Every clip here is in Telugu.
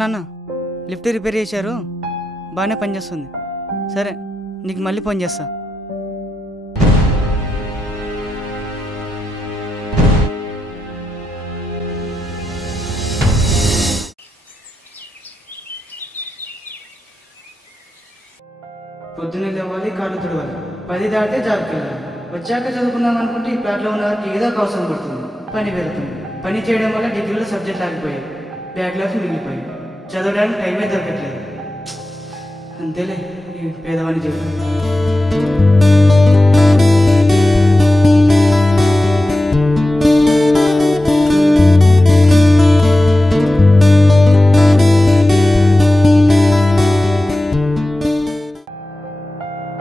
నాన్న లిఫ్ట్ రిపేర్ చేశారు, బాగానే పనిచేస్తుంది. సరే నీకు మళ్ళీ ఫోన్ చేస్తా. పొద్దున్నే లేవాలి, కాళ్ళు తుడవాలి, 10 దాటితే జాబ్కి వెళ్ళాలి. వచ్చాక చదువుకుందాం అనుకుంటే ఈ ప్లాట్లో ఉన్న వారికి ఏదో ఒక అవసరం పడుతుంది, పని పెడుతుంది. పని చేయడం వల్ల డిగ్రీలో సబ్జెక్ట్ ఆగిపోయాయి, బ్యాక్లాగ్స్ మిగిలిపోయాయి, చదవడానికి టైమే దొరకట్లేదు. అంతేలే ఈ పేదవాణి జీవితం.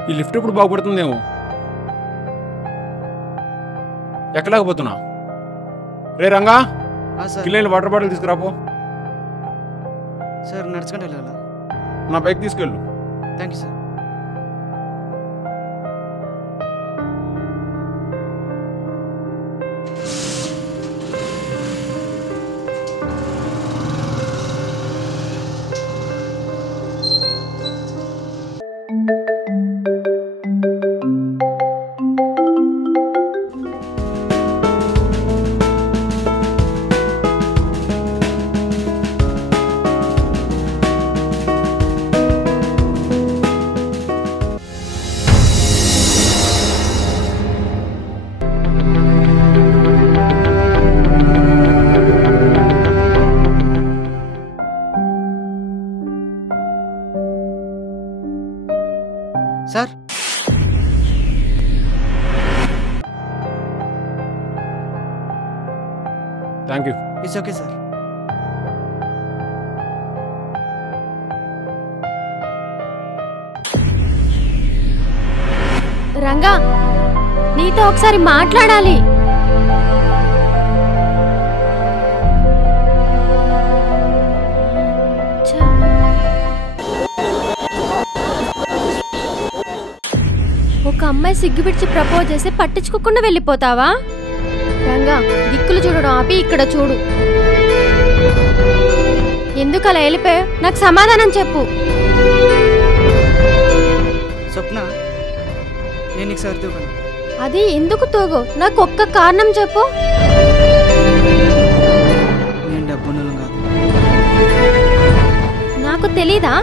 ఈ లిఫ్ట్ ఇప్పుడు బాగుపడుతుందేమో. ఎక్కలేకపోతున్నా. రే రంగా, కిల్లైన వాటర్ బాటిల్ తీసుకురాపో. సార్ నడుచుకుంటూ వెళ్ళాలా? నా బైక్ తీసుకెళ్ళు. Thank you sir. Sir thank you. It's okay sir. Ranga, నీతో ఒకసారి మాట్లాడాలి. ఒక అమ్మాయి సిగ్గు విడిచి ప్రపోజ్ చేసి పట్టించుకోకుండా వెళ్ళిపోతావా? రంగా, దిక్కులు చూడడం ఆపి ఇక్కడ చూడు. ఎందుకు అలా వెళ్ళిపోయావు? నాకు సమాధానం చెప్పు. స్వప్న, నేను నీకు సర్దుకోను. అది ఎందుకు తోగో? నాకు ఒక్క కారణం చెప్పు. నేను డబ్బున్నోళ్ళం కాదు. నాకు తెలీదా?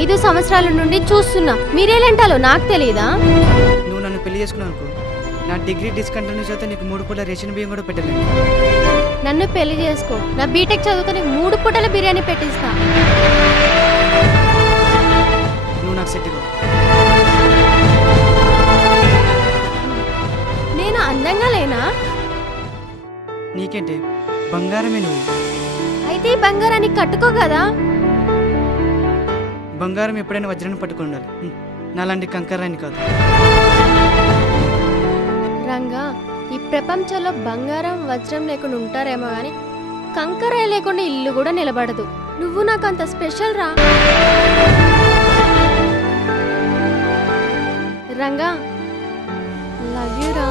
5 సంవత్సరాల నుండి చూస్తున్నా. మీరేంటాలో నాకు తెలీదా? నువ్వు నన్ను పెళ్లి చేసుకున్నావు అనుకో, నా డిగ్రీ డిస్కంటిన్యూస్ అయితే నీకు 3 పూట రేషన్ బియ్యం కూడా పెట్టలేదు. నన్ను పెళ్లి చేసుకో, నా బీటెక్ చదువుకొని 3 పూటల బిర్యానీ పెట్టిస్తా. నువ్వు నాకు సెట్ కావు. నేను అందంగా లేనా? నీకేంటే, బంగారమే నువ్వు. అయితే ఈ బంగారాన్ని కట్టుకో కదా. బంగారం ఎప్పుడైనా వజ్రాన్ని పట్టుకుని ఉండాలి, నాలాంటి కంకరాన్ని కాదు. రంగా, ఈ ప్రపంచంలో బంగారం వజ్రం లేకుండా ఉంటారేమో కానీ కంకర లేకుండా ఇల్లు కూడా నిలబడదు. నువ్వు నాకు అంత స్పెషల్ రా. రంగా, లవ్ యూ రా.